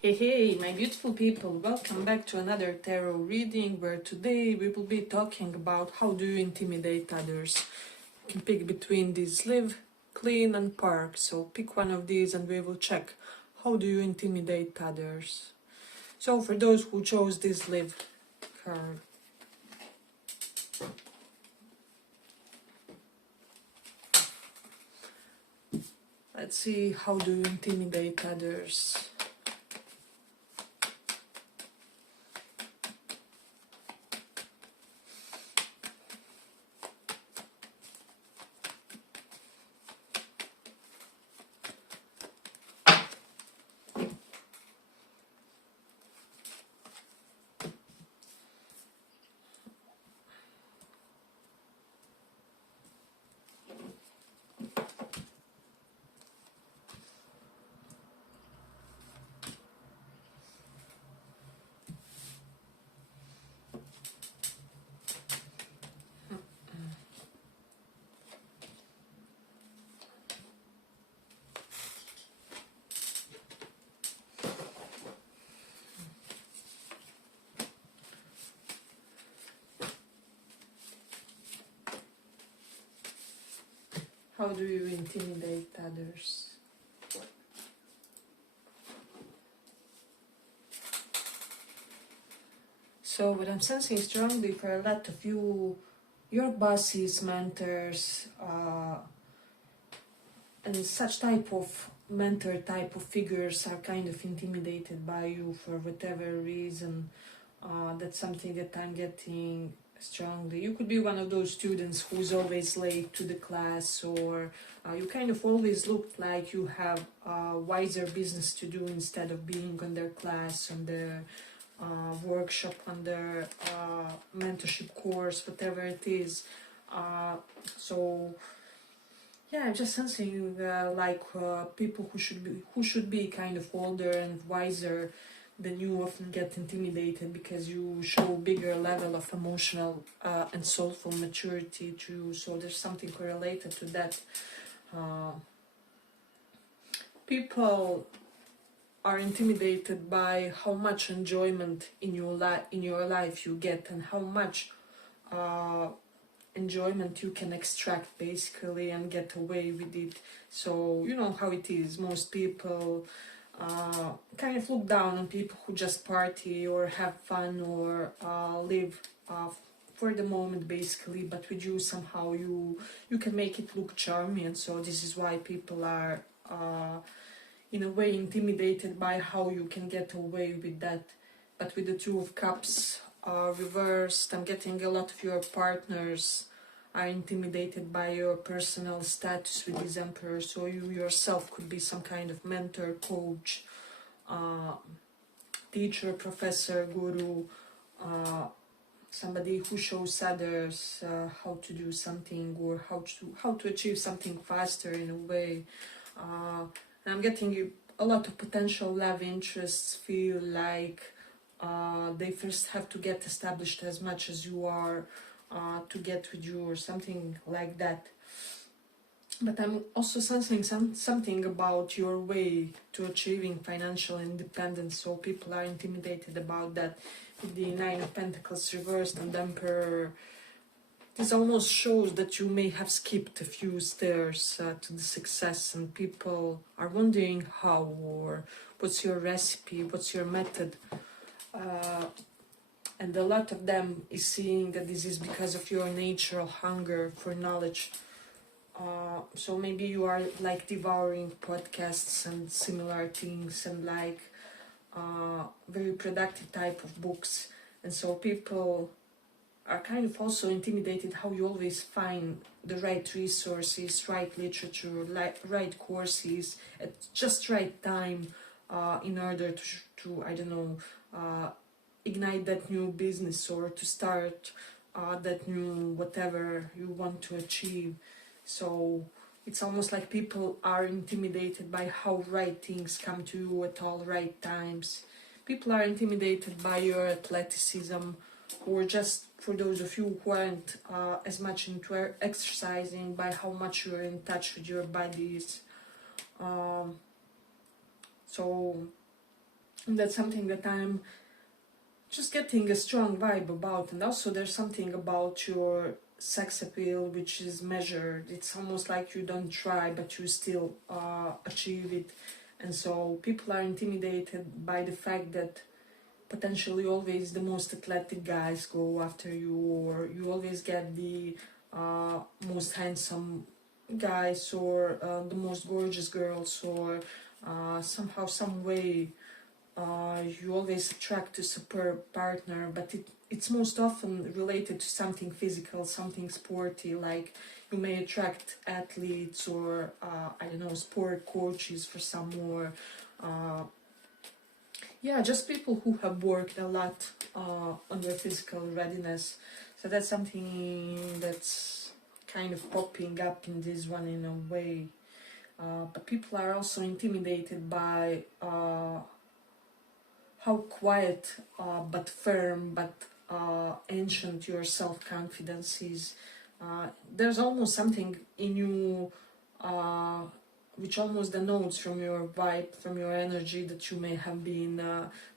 Hey, my beautiful people, welcome back to another tarot reading where today we will be talking about how do you intimidate others. You can pick between these live, clean and park, so pick one of these and we will check how do you intimidate others. So for those who chose this live card, let's see how do you intimidate others. How do you intimidate others? So what I'm sensing strongly for a lot of you, your bosses, mentors, and such type of mentor type of figures are kind of intimidated by you for whatever reason. That's something that I'm getting strongly. You could be one of those students who's always late to the class, or you kind of always look like you have wiser business to do instead of being on their class, on their workshop, on their mentorship course, whatever it is. So yeah, I'm just sensing people who should be kind of older and wiser than you often get intimidated because you show bigger level of emotional and soulful maturity too. So there's something correlated to that. People are intimidated by how much enjoyment in your life you get and how much enjoyment you can extract basically and get away with it. So you know how it is, most people kind of look down on people who just party or have fun or live for the moment basically, but with you somehow you can make it look charming. And so this is why people are in a way intimidated by how you can get away with that. But with the Two of Cups reversed, I'm getting a lot of your partners are intimidated by your personal status with this Emperor. So you yourself could be some kind of mentor, coach, teacher, professor, guru, somebody who shows others how to do something or how to achieve something faster in a way. And I'm getting a lot of potential love interests feel like they first have to get established as much as you are to get with you or something like that. But I'm also sensing something about your way to achieving financial independence, so people are intimidated about that. With the Nine of Pentacles reversed and Emperor, this almost shows that you may have skipped a few stairs to the success, and people are wondering how, or what's your recipe, what's your method. And a lot of them is seeing that this is because of your natural hunger for knowledge. So maybe you are like devouring podcasts and similar things and like very productive type of books. And so people are kind of also intimidated how you always find the right resources, right literature, right courses at just right time in order to I don't know, ignite that new business or to start that new whatever you want to achieve. So it's almost like people are intimidated by how right things come to you at all right times. People are intimidated by your athleticism, or just for those of you who aren't as much into exercising, by how much you're in touch with your bodies. So And that's something that I'm just getting a strong vibe about. And also there's something about your sex appeal which is measured. It's almost like you don't try but you still achieve it. And so people are intimidated by the fact that potentially always the most athletic guys go after you, or you always get the most handsome guys, or the most gorgeous girls, or somehow some way you always attract a superb partner, but it's most often related to something physical, something sporty, like you may attract athletes or I don't know, sport coaches for some more yeah, just people who have worked a lot on their physical readiness. So that's something that's kind of popping up in this one in a way. But people are also intimidated by how quiet but firm but ancient your self-confidence is. There's almost something in you which almost denotes from your vibe, from your energy, that you may have been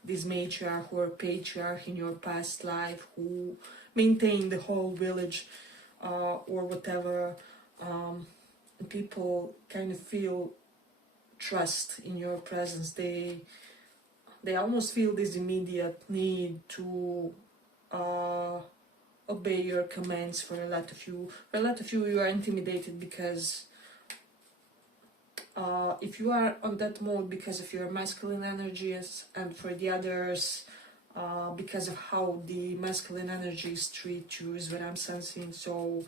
this matriarch or patriarch in your past life who maintained the whole village or whatever. People kind of feel trust in your presence. They almost feel this immediate need to obey your commands. For a lot of you, you are intimidated because if you are on that mode because of your masculine energies, and for the others because of how the masculine energies treat you, is what I'm sensing. So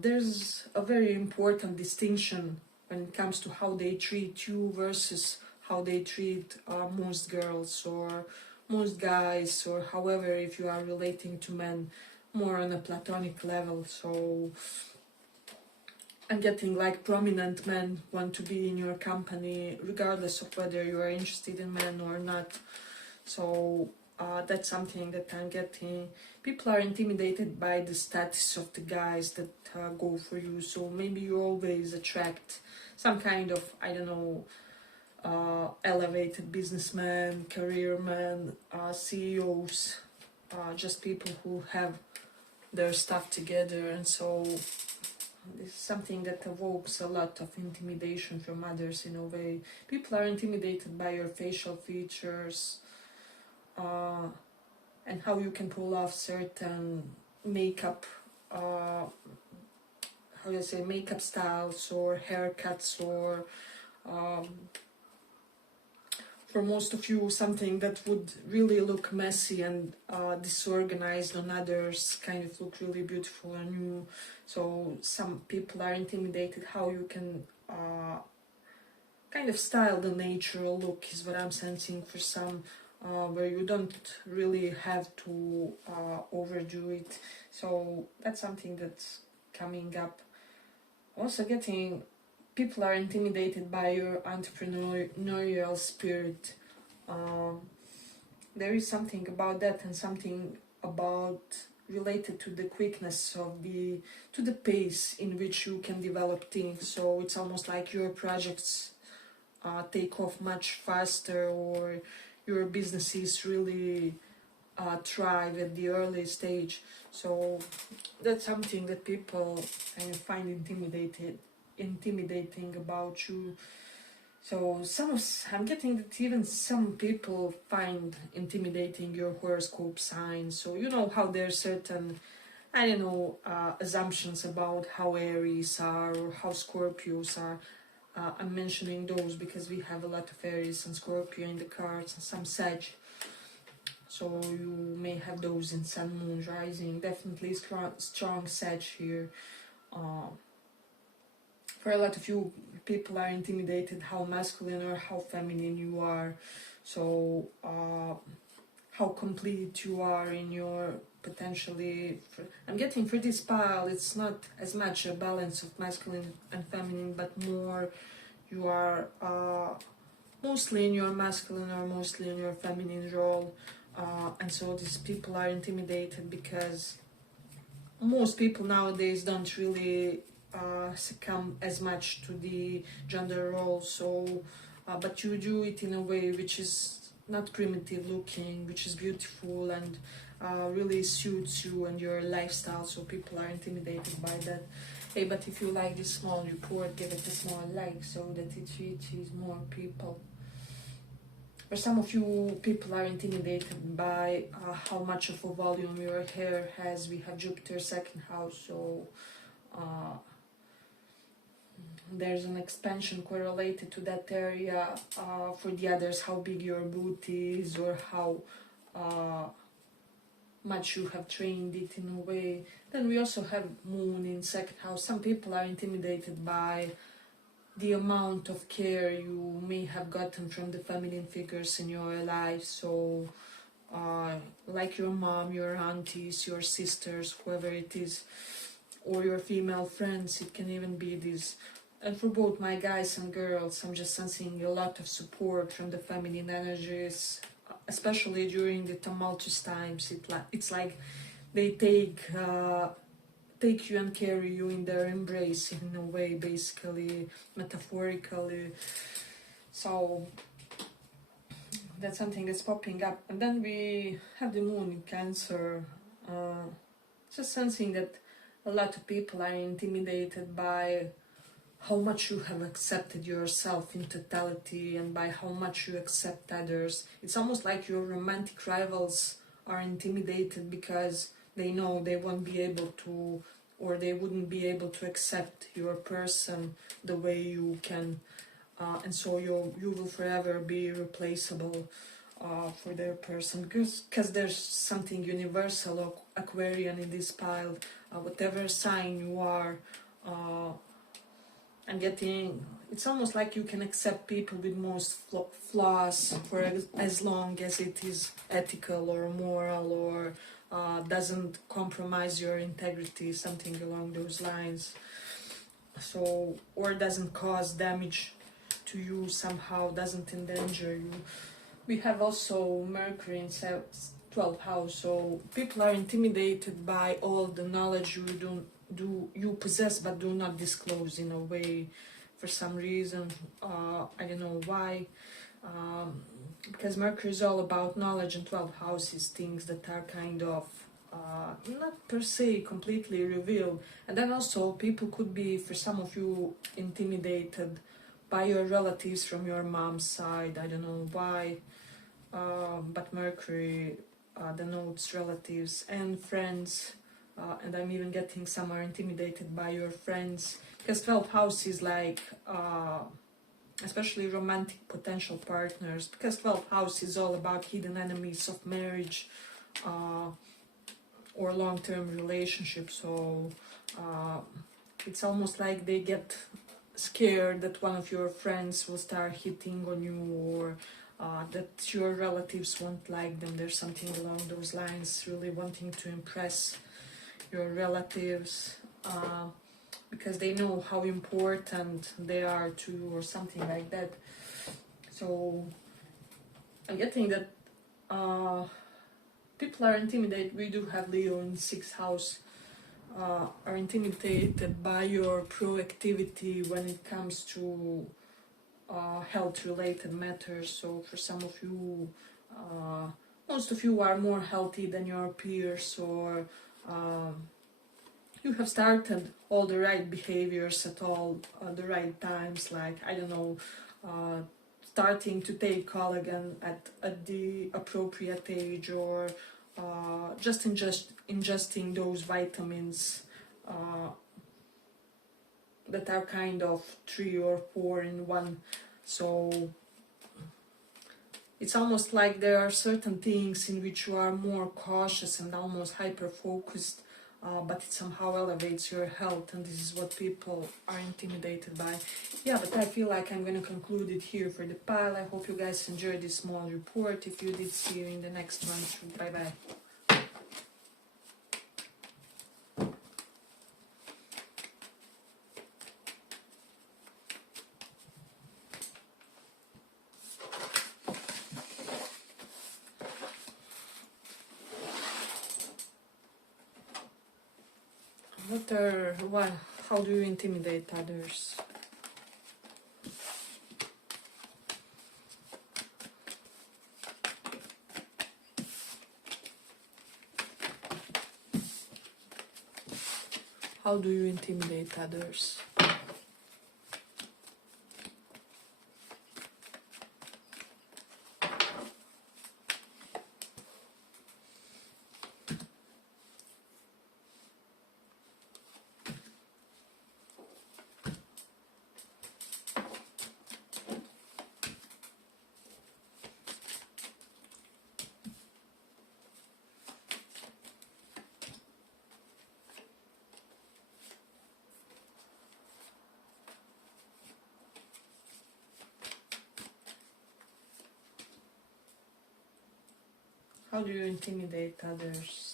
there's a very important distinction when it comes to how they treat you versus how they treat most girls or most guys, or however, if you are relating to men more on a platonic level. So I'm getting like prominent men want to be in your company regardless of whether you are interested in men or not. So that's something that I'm getting. People are intimidated by the status of the guys that go for you. So maybe you always attract some kind of, I don't know, elevated businessmen, careermen, CEOs, just people who have their stuff together. And so this is something that evokes a lot of intimidation from others in a way. People are intimidated by your facial features and how you can pull off certain makeup, how do I say, makeup styles or haircuts, or for most of you, something that would really look messy and disorganized on others kind of look really beautiful on you. So some people are intimidated how you can kind of style the natural look, is what I'm sensing for some, where you don't really have to overdo it. So that's something that's coming up. Also getting, people are intimidated by your entrepreneurial spirit. There is something about that, and something about related to the quickness of to the pace in which you can develop things. So it's almost like your projects take off much faster, or your businesses really thrive at the early stage. So that's something that people kind of find intimidating about you. So I'm getting that even some people find intimidating your horoscope signs. So you know how there's certain, I don't know, assumptions about how Aries are or how Scorpios are. I'm mentioning those because we have a lot of Aries and Scorpio in the cards, and some Sag. So you may have those in Sun, Moon, Rising. Definitely strong Sag here. For a lot of you, people are intimidated how masculine or how feminine you are. So how complete you are in your potentially. I'm getting for this pile, it's not as much a balance of masculine and feminine, but more you are mostly in your masculine or mostly in your feminine role. And so these people are intimidated because most people nowadays don't really succumb as much to the gender role. So but you do it in a way which is not primitive looking, which is beautiful and really suits you and your lifestyle, so people are intimidated by that. Hey, but if you like this small report, give it a small like so that it reaches more people. For some of you, people are intimidated by how much of a volume your hair has. We have Jupiter second house, so there's an expansion correlated to that area. For the others, how big your booty is, or how much you have trained it in a way. Then we also have Moon in second house. Some people are intimidated by the amount of care you may have gotten from the feminine figures in your life. So like your mom, your aunties, your sisters, whoever it is, or your female friends. It can even be these. And for both my guys and girls, I'm just sensing a lot of support from the feminine energies, especially during the tumultuous times. It's like they take you and carry you in their embrace in a way, basically, metaphorically. So that's something that's popping up. And then we have the Moon in Cancer. Just sensing that a lot of people are intimidated by how much you have accepted yourself in totality and by how much you accept others. It's almost like your romantic rivals are intimidated because they know they won't be able to, or they wouldn't be able to accept your person the way you can, and so you will forever be replaceable for their person, because there's something universal or Aquarian in this pile. Whatever sign you are, and getting, it's almost like you can accept people with most flaws for as long as it is ethical or moral, or doesn't compromise your integrity, something along those lines. So, or doesn't cause damage to you somehow, doesn't endanger you. We have also Mercury in 12th house, so people are intimidated by all the knowledge you possess but do not disclose in a way, for some reason. I don't know why, because Mercury is all about knowledge, and 12th house is things that are kind of not per se completely revealed. And then also people could be, for some of you, intimidated by your relatives from your mom's side. I don't know why, but Mercury denotes relatives and friends. And I'm even getting some are intimidated by your friends, because 12th house is like, especially romantic potential partners, because 12th house is all about hidden enemies of marriage or long-term relationships. So it's almost like they get scared that one of your friends will start hitting on you, or that your relatives won't like them. There's something along those lines, really wanting to impress your relatives, because they know how important they are to you, or something like that. So I'm getting that people are intimidated. We do have Leo in 6th house, are intimidated by your proactivity when it comes to health related matters. So for some of you, most of you are more healthy than your peers, or you have started all the right behaviors at all the right times, like, I don't know, starting to take collagen at the appropriate age, or just ingesting those vitamins that are kind of 3 or 4 in one. So it's almost like there are certain things in which you are more cautious and almost hyper focused, but it somehow elevates your health, and this is what people are intimidated by. Yeah, but I feel like I'm going to conclude it here for the pile. I hope you guys enjoyed this small report. If you did, see you in the next one. Bye bye. How do you intimidate others? How do you intimidate others? How do you intimidate others?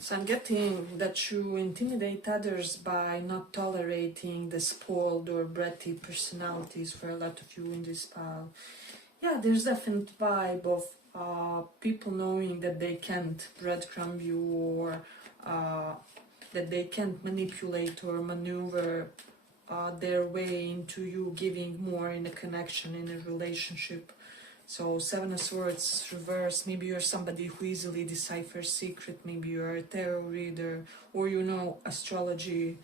So I'm getting that you intimidate others by not tolerating the spoiled or bratty personalities for a lot of you in this pile. Yeah, there's definite vibe of people knowing that they can't breadcrumb you, or that they can't manipulate or maneuver their way into you giving more in a connection, in a relationship. So Seven of Swords reverse, maybe you're somebody who easily deciphers secret, maybe you're a tarot reader, or you know astrology,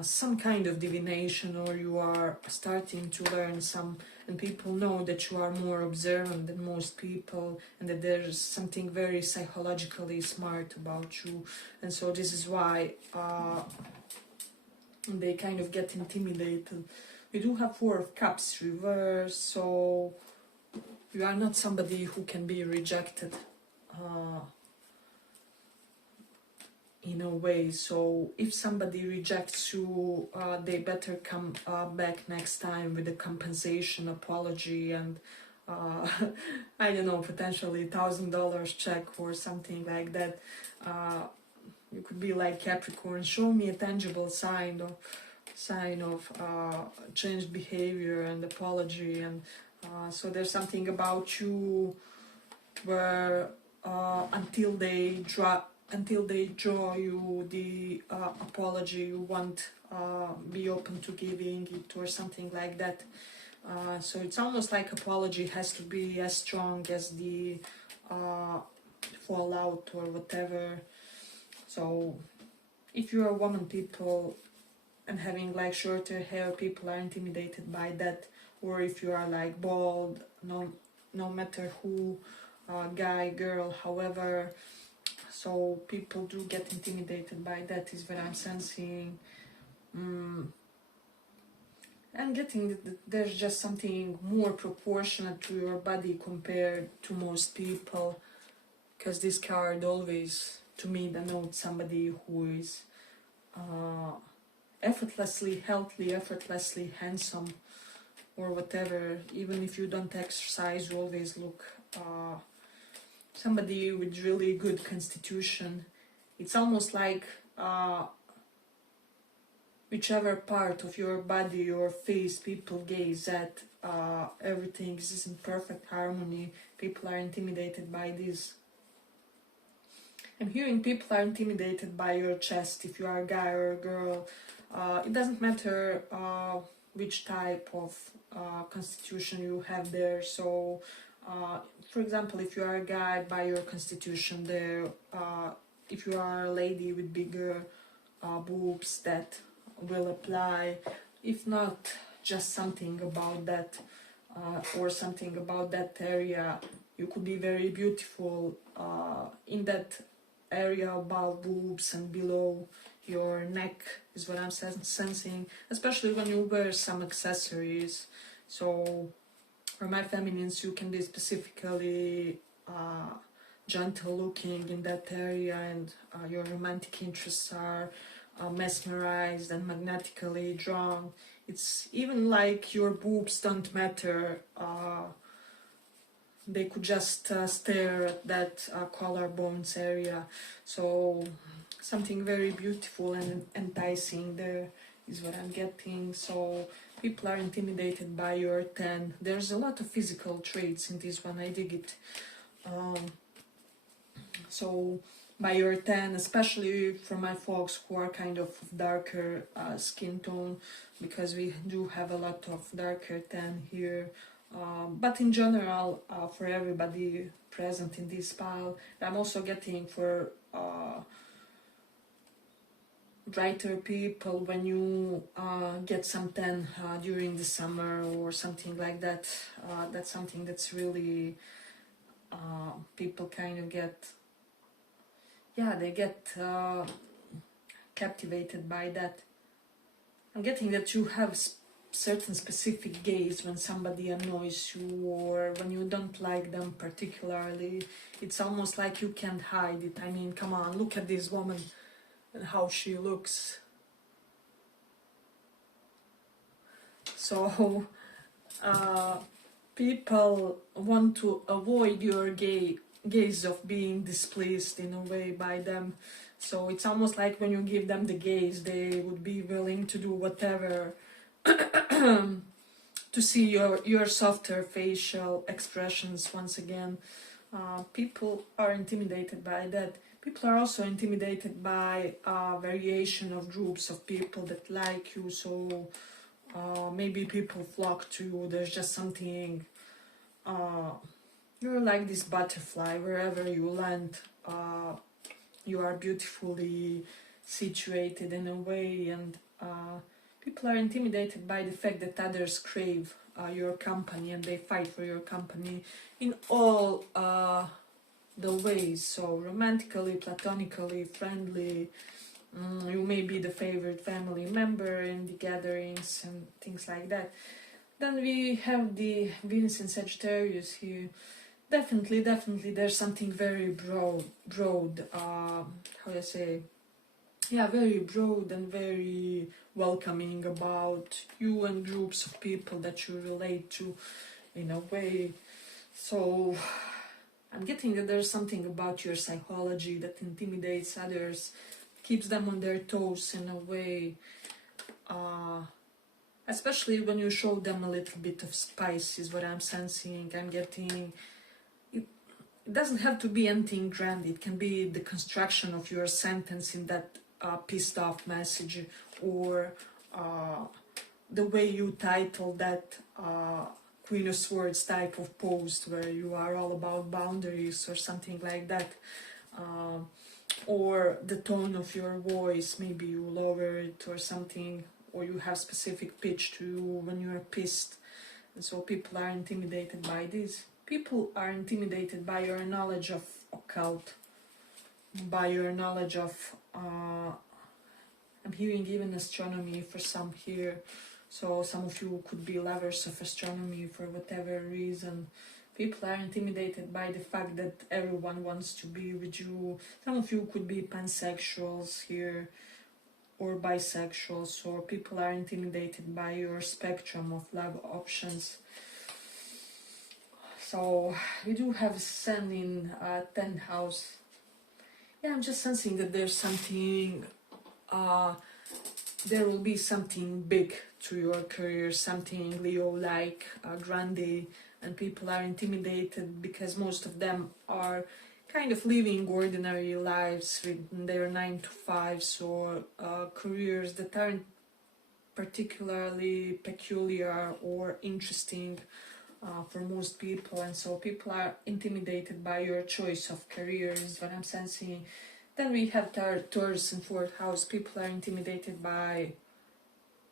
some kind of divination, or you are starting to learn some, and people know that you are more observant than most people, and that there's something very psychologically smart about you, and so this is why they kind of get intimidated. We do have Four of Cups reverse, so you are not somebody who can be rejected in a way. So if somebody rejects you, they better come back next time with a compensation, apology, and I don't know, potentially $1,000 check or something like that. You could be like Capricorn, show me a tangible sign of changed behavior and apology, and so there's something about you where until they draw you the apology, you won't be open to giving it or something like that. So it's almost like apology has to be as strong as the fallout or whatever. So if you're a woman, people, and having like shorter hair, people are intimidated by that. Or if you are like bald, no matter who, guy, girl, however, so people do get intimidated by that, is what I'm sensing. I'm getting that there's just something more proportionate to your body compared to most people, because this card always, to me, denotes somebody who is effortlessly healthy, effortlessly handsome, or whatever. Even if you don't exercise, you always look somebody with really good constitution. It's almost like whichever part of your body or face people gaze at, everything is in perfect harmony. People are intimidated by this. I'm hearing people are intimidated by your chest, if you are a guy or a girl. It doesn't matter which type of constitution you have there. So for example, if you are a guy, by your constitution there, if you are a lady with bigger boobs, that will apply. If not, just something about that, or something about that area. You could be very beautiful in that area above boobs and below your neck, is what I'm sensing, especially when you wear some accessories. So for my feminines, you can be specifically gentle looking in that area, and your romantic interests are mesmerized and magnetically drawn. It's even like your boobs don't matter. They could just stare at that collarbones area. So something very beautiful and enticing there is what I'm getting. So people are intimidated by your 10. There's a lot of physical traits in this one, I dig it. So by your 10, especially for my folks who are kind of darker skin tone, because we do have a lot of darker 10 here. But in general, for everybody present in this pile, I'm also getting for brighter people, when you get some 10 during the summer or something like that. That's something that's really people kind of get, yeah, they get captivated by that. I'm getting that you have certain specific gaze when somebody annoys you or when you don't like them particularly. It's almost like you can't hide it. I mean, come on, look at this woman and how she looks. So people want to avoid your gaze of being displeased in a way by them. So it's almost like when you give them the gaze, they would be willing to do whatever to see your softer facial expressions once again. People are intimidated by that. People are also intimidated by a variation of groups of people that like you. So maybe people flock to you. There's just something. You're like this butterfly. Wherever you land, you are beautifully situated in a way, and people are intimidated by the fact that others crave your company and they fight for your company in all the ways. So romantically, platonically, friendly. You may be the favorite family member in the gatherings and things like that. Then we have the Venus in Sagittarius here. Definitely, there's something very broad, how do I say, yeah, very broad and very welcoming about you and groups of people that you relate to in a way. So I'm getting that there's something about your psychology that intimidates others, keeps them on their toes in a way, especially when you show them a little bit of spice is what I'm sensing. I'm getting, it doesn't have to be anything grand. It can be the construction of your sentence in that pissed off message, or the way you title that Queen of Swords type of post where you are all about boundaries or something like that. Or the tone of your voice, maybe you lower it or something, or you have specific pitch to you when you are pissed. And so people are intimidated by this. People are intimidated by your knowledge of occult, by your knowledge of I'm hearing even astronomy for some here. So some of you could be lovers of astronomy for whatever reason. People are intimidated by the fact that everyone wants to be with you. Some of you could be pansexuals here, or bisexuals, or people are intimidated by your spectrum of love options. So we do have Sun in 10th house. Yeah, I'm just sensing that there's something, there will be something big to your career, something Leo-like, grande, and people are intimidated because most of them are kind of living ordinary lives with their 9 to 5s or careers that aren't particularly peculiar or interesting for most people, and so people are intimidated by your choice of careers is what I'm sensing. Then we have Taurus in 4th house. People are intimidated by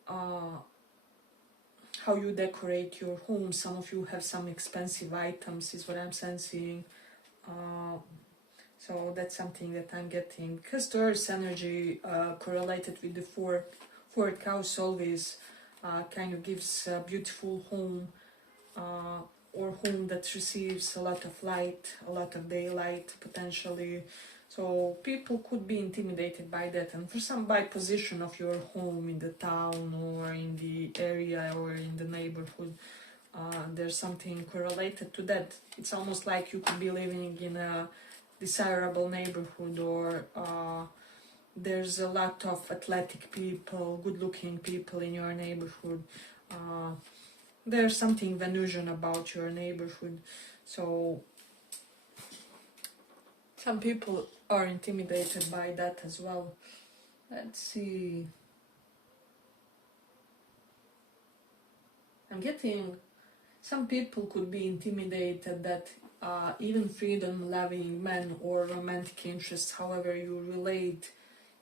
how you decorate your home. Some of you have some expensive items is what I'm sensing. So that's something that I'm getting, because Taurus energy correlated with the fourth house always kind of gives a beautiful home, or home that receives a lot of light, a lot of daylight potentially. So people could be intimidated by that, and for some, by position of your home in the town or in the area or in the neighborhood, there's something correlated to that. It's almost like you could be living in a desirable neighborhood, or there's a lot of athletic people, good-looking people in your neighborhood. There's something Venusian about your neighborhood. So Some people are intimidated by that as well. Let's see. I'm getting some people could be intimidated that even freedom-loving men or romantic interests, however you relate,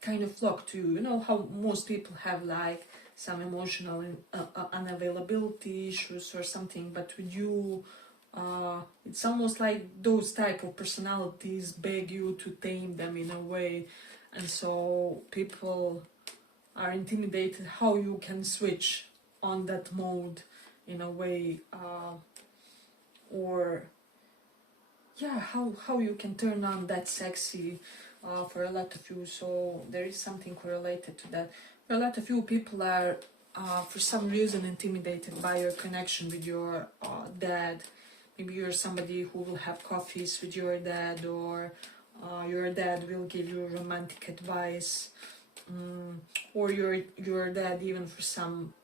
kind of flock to you. You know how most people have like some emotional unavailability issues or something, but with you, it's almost like those type of personalities beg you to tame them in a way, and so people are intimidated how you can switch on that mode in a way, or yeah, how you can turn on that sexy for a lot of you. So there is something correlated to that. For a lot of you, people are for some reason intimidated by your connection with your dad. Maybe you're somebody who will have coffees with your dad, or your dad will give you romantic advice, or your dad even for some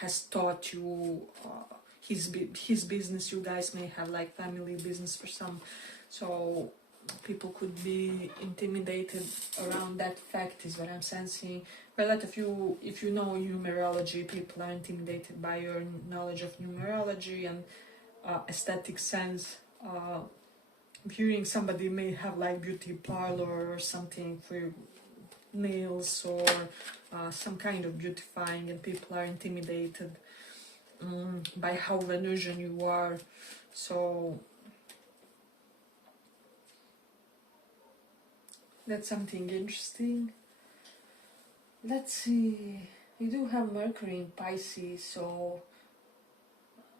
has taught you his business. You guys may have like family business for some, so people could be intimidated around that fact is what I'm sensing. For a lot of you, if you know numerology, people are intimidated by your knowledge of numerology and aesthetic sense. Viewing somebody may have like beauty parlor or something for nails or some kind of beautifying, and people are intimidated by how Venusian you are. So that's something interesting. Let's see, we do have Mercury in Pisces, so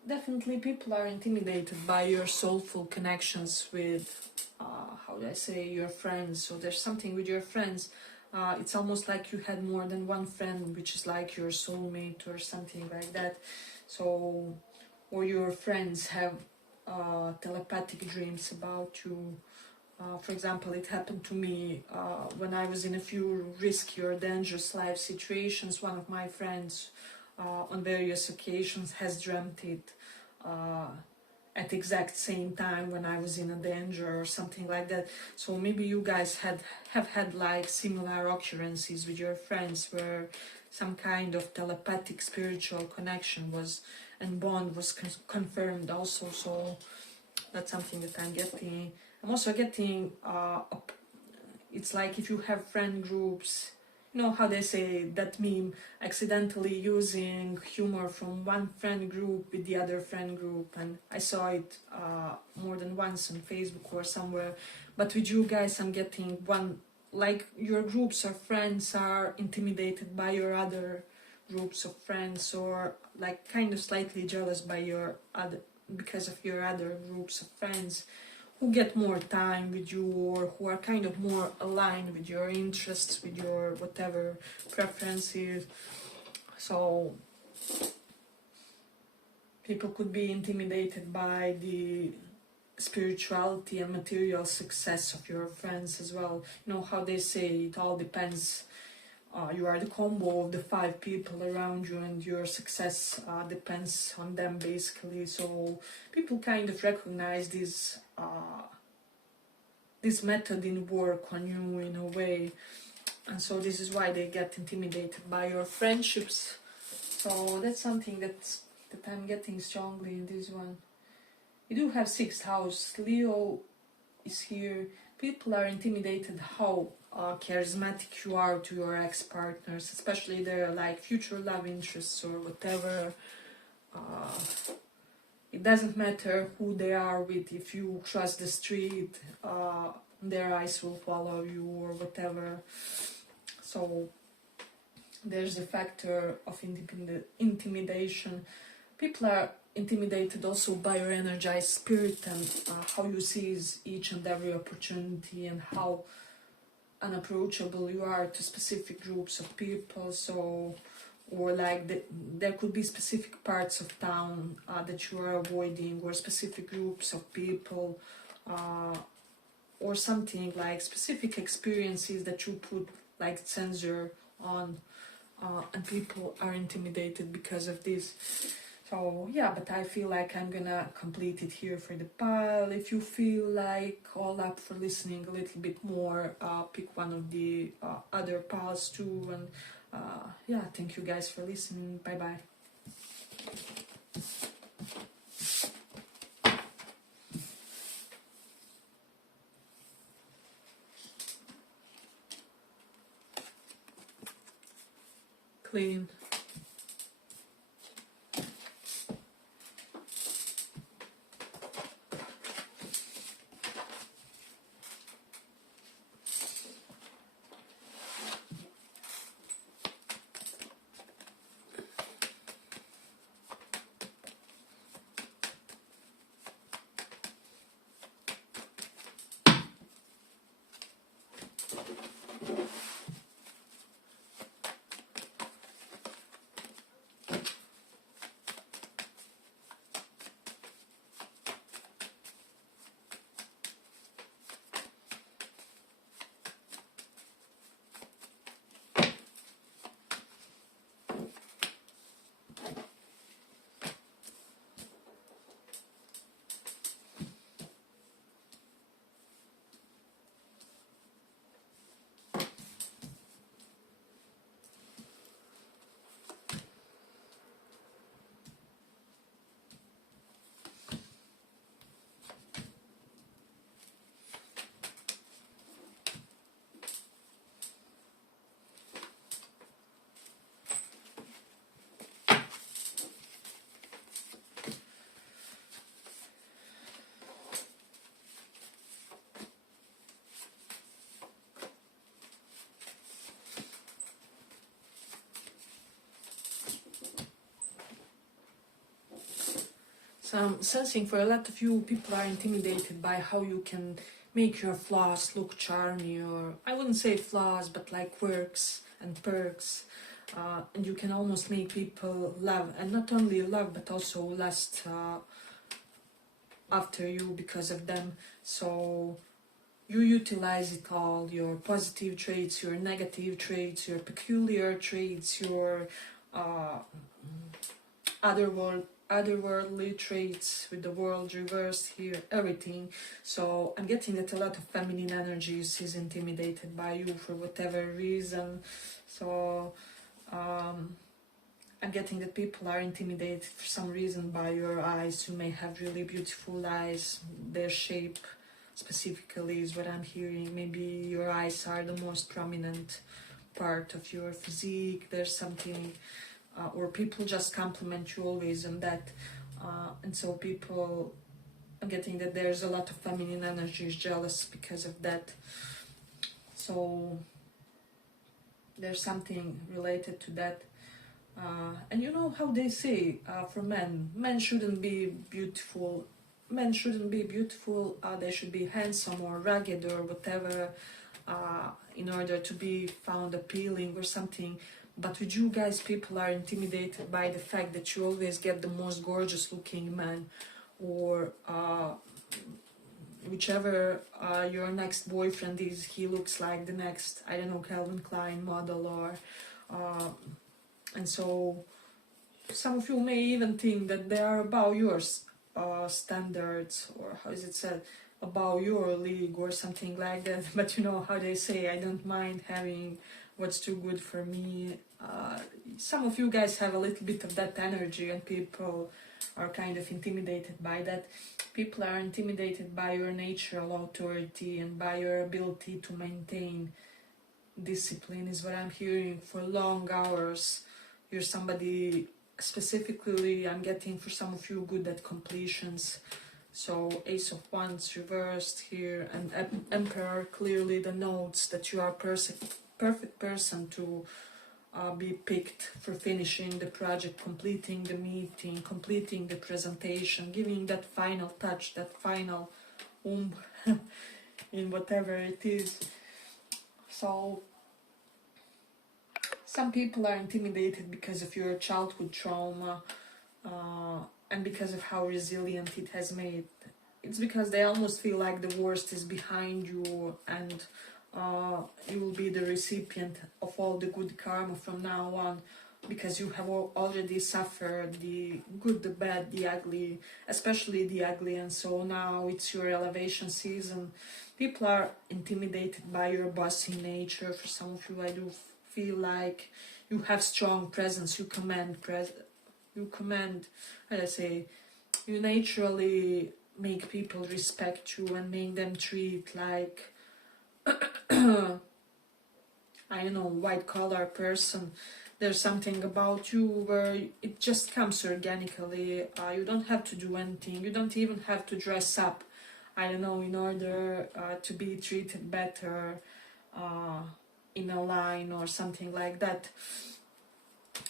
definitely people are intimidated by your soulful connections with, how do I say, your friends. So there's something with your friends. It's almost like you had more than one friend, which is like your soulmate or something like that. So, or your friends have telepathic dreams about you. For example, it happened to me when I was in a few risky or dangerous life situations. One of my friends on various occasions has dreamt it at the exact same time when I was in a danger or something like that. So maybe you guys have had like similar occurrences with your friends where some kind of telepathic spiritual connection was and bond was confirmed also. So that's something that I'm getting. I'm also getting it's like if you have friend groups, you know how they say that meme, accidentally using humor from one friend group with the other friend group, and I saw it more than once on Facebook or somewhere. But with you guys, I'm getting one, like your groups of friends are intimidated by your other groups of friends, or like kind of slightly jealous by your other, because of your other groups of friends who get more time with you, or who are kind of more aligned with your interests, with your whatever preferences. So people could be intimidated by the spirituality and material success of your friends as well. You know how they say it all depends. You are the combo of the 5 people around you, and your success depends on them basically. So people kind of recognize this method in work on you in a way, and so this is why they get intimidated by your friendships. So that's something that I'm getting strongly in this one. You do have 6th house, Leo is here. People are intimidated how charismatic you are to your ex-partners, especially their like future love interests or whatever. It doesn't matter who they are with. If you cross the street, their eyes will follow you or whatever. So there's a factor of intimidation. People are intimidated also by your energized spirit and how you seize each and every opportunity, and how unapproachable you are to specific groups of people. So, or like there could be specific parts of town that you are avoiding, or specific groups of people, or something like specific experiences that you put like censor on, and people are intimidated because of this. So yeah, but I feel like I'm gonna complete it here for the pile. If you feel like all up for listening a little bit more, pick one of the other piles too. And yeah, thank you guys for listening. Bye bye. Clean. So I'm sensing for a lot of you, people are intimidated by how you can make your flaws look charming, or I wouldn't say flaws, but like quirks and perks. And you can almost make people love, and not only love, but also lust after you because of them. So you utilize it all, your positive traits, your negative traits, your peculiar traits, your otherworldly traits with the world reversed here, everything. So I'm getting that a lot of feminine energies is intimidated by you for whatever reason. So I'm getting that people are intimidated for some reason by your eyes. You may have really beautiful eyes, their shape specifically is what I'm hearing. Maybe your eyes are the most prominent part of your physique. There's something or people just compliment you always on that, and so people, I'm getting that there's a lot of feminine energies jealous because of that. So there's something related to that, and you know how they say, for men shouldn't be beautiful, men shouldn't be beautiful, they should be handsome or rugged or whatever, in order to be found appealing or something. But with you guys, people are intimidated by the fact that you always get the most gorgeous looking man, or whichever your next boyfriend is, he looks like the next, I don't know, Calvin Klein model, or and so some of you may even think that they are above your standards, or how is it said, above your league or something like that. But you know how they say, I don't mind having what's too good for me. Some of you guys have a little bit of that energy, and people are kind of intimidated by that. People are intimidated by your natural authority and by your ability to maintain discipline, is what I'm hearing, for long hours. You're somebody, specifically I'm getting for some of you, good at completions. So Ace of Wands reversed here, and Emperor clearly denotes that you are perfect person to be picked for finishing the project, completing the meeting, completing the presentation, giving that final touch, that final in whatever it is. So some people are intimidated because of your childhood trauma, and because of how resilient it has made. It's because they almost feel like the worst is behind you, and you will be the recipient of all the good karma from now on. because you have already suffered the good, the bad, the ugly, especially the ugly, and so now it's your elevation season. People are intimidated by your bossy nature. For some of you, I do feel like you have strong presence, you command, how do I say, you naturally make people respect you and make them treat like, I don't know, white collar person. There's something about you where it just comes organically. You don't have to do anything. You don't even have to dress up, I don't know, in order to be treated better in a line or something like that.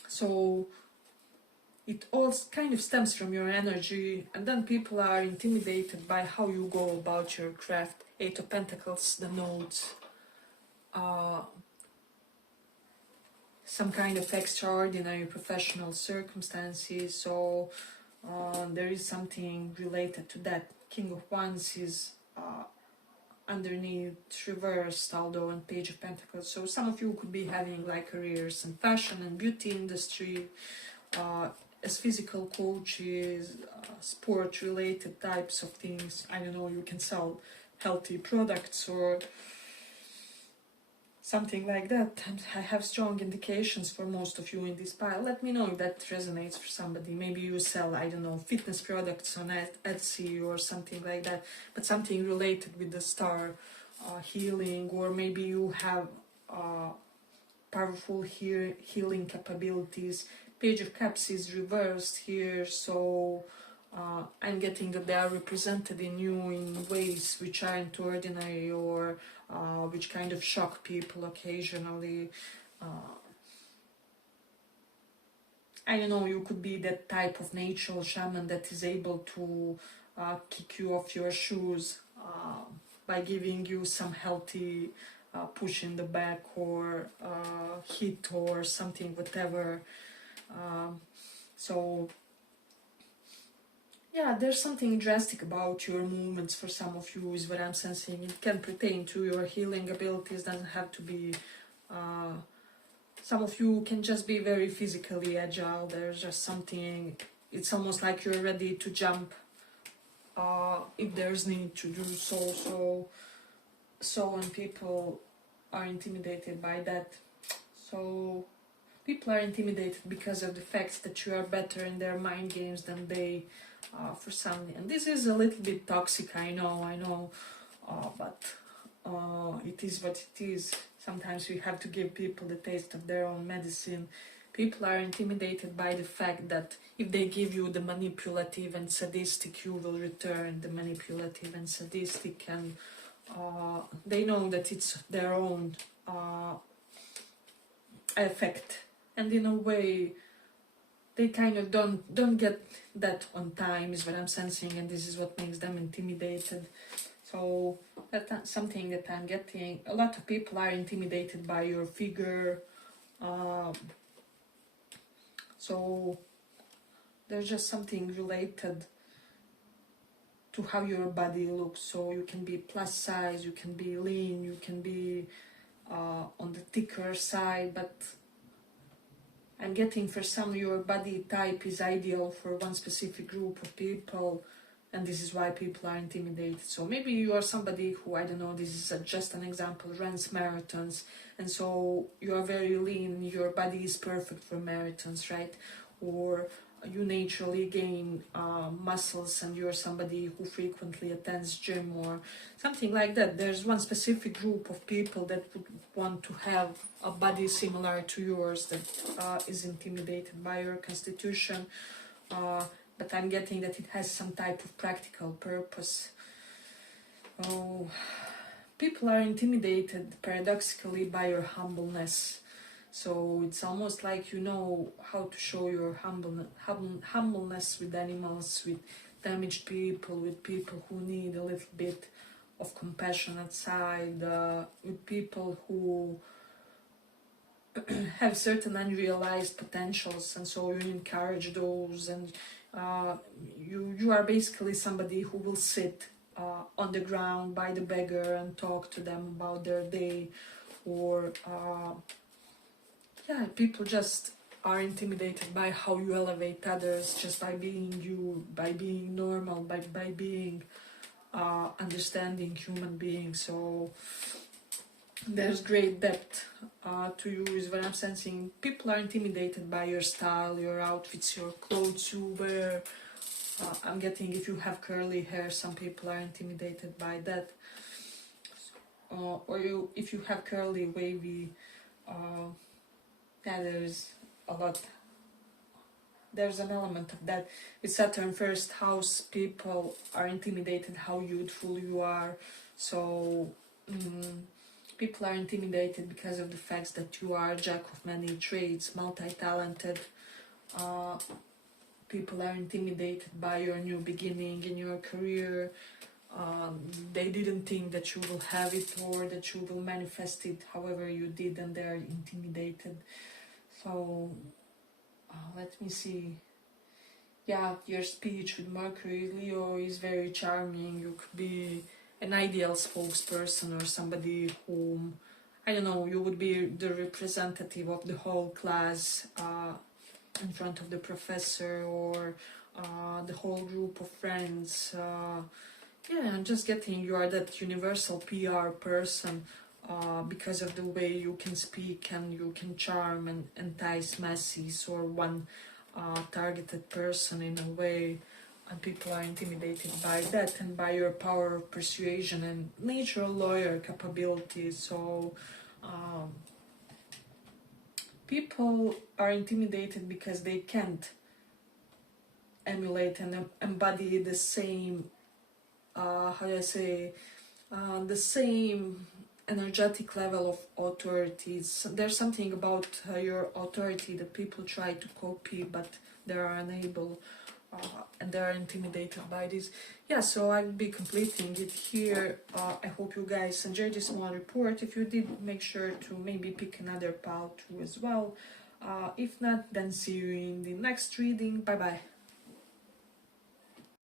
So it all kind of stems from your energy, and then people are intimidated by how you go about your craft. Eight of Pentacles, the nodes, some kind of extraordinary professional circumstances. So there is something related to that. King of Wands is underneath reversed, although on Page of Pentacles. So some of you could be having like careers in fashion and beauty industry, as physical coaches, sport related types of things. I don't know, you can sell healthy products or something like that. And I have strong indications for most of you in this pile. Let me know if that resonates for somebody. Maybe you sell, I don't know, fitness products on Etsy or something like that, but something related with the star healing, or maybe you have powerful healing capabilities. Page of Cups is reversed here, so I'm getting that they are represented in you in ways which aren't ordinary, or which kind of shock people occasionally. I don't know, you could be that type of natural shaman that is able to kick you off your shoes by giving you some healthy push in the back, or hit or something, whatever. So yeah, there's something drastic about your movements for some of you, is what I'm sensing. It can pertain to your healing abilities, doesn't have to be. Some of you can just be very physically agile. There's just something, it's almost like you're ready to jump if there's need to do so. So when people are intimidated by that, so people are intimidated because of the fact that you are better in their mind games than they. For some, and this is a little bit toxic, I know, but it is what it is. Sometimes we have to give people the taste of their own medicine. People are intimidated by the fact that if they give you the manipulative and sadistic, you will return the manipulative and sadistic, and they know that it's their own effect, and in a way they kind of don't get that on time, is what I'm sensing, and this is what makes them intimidated. So that's something that I'm getting. A lot of people are intimidated by your figure. So there's just something related to how your body looks. So you can be plus size, you can be lean, you can be on the thicker side, but I'm getting for some your body type is ideal for one specific group of people, and this is why people are intimidated. So maybe you are somebody who, I don't know, this is just an example, runs marathons, and so you are very lean, your body is perfect for marathons, right? Or you naturally gain muscles and you're somebody who frequently attends gym or something like that. There's one specific group of people that would want to have a body similar to yours, that is intimidated by your constitution, but I'm getting that it has some type of practical purpose. Oh, people are intimidated paradoxically by your humbleness. So it's almost like you know how to show your humbleness with animals, with damaged people, with people who need a little bit of compassionate side, with people who have certain unrealized potentials, and so you encourage those, and you are basically somebody who will sit on the ground by the beggar and talk to them about their day, or yeah, people just are intimidated by how you elevate others, just by being you, by being normal, by being understanding human being. So there's great depth to you is what I'm sensing. People are intimidated by your style, your outfits, your clothes you wear. I'm getting if you have curly hair, some people are intimidated by that. Or if you have curly, wavy, yeah, there's a lot. There's an element of that. With Saturn first house, people are intimidated how youthful you are. So people are intimidated because of the fact that you are jack of many trades, multi-talented. People are intimidated by your new beginning in your career. They didn't think that you will have it or that you will manifest it, however you did, and they are intimidated. So let me see. Yeah, your speech with Mercury Leo is very charming. You could be an ideal spokesperson or somebody whom, I don't know, you would be the representative of the whole class in front of the professor or the whole group of friends. Yeah, I'm just getting you are that universal PR person because of the way you can speak and you can charm and entice masses or one targeted person in a way, and people are intimidated by that and by your power of persuasion and natural lawyer capabilities. So people are intimidated because they can't emulate and embody the same how do I say the same energetic level of authorities. There's something about your authority that people try to copy, but they are unable and they are intimidated by this. Yeah, so I'll be completing it here. I hope you guys enjoyed this small report. If you did, make sure to maybe pick another pal too as well. If not, then see you in the next reading. Bye bye.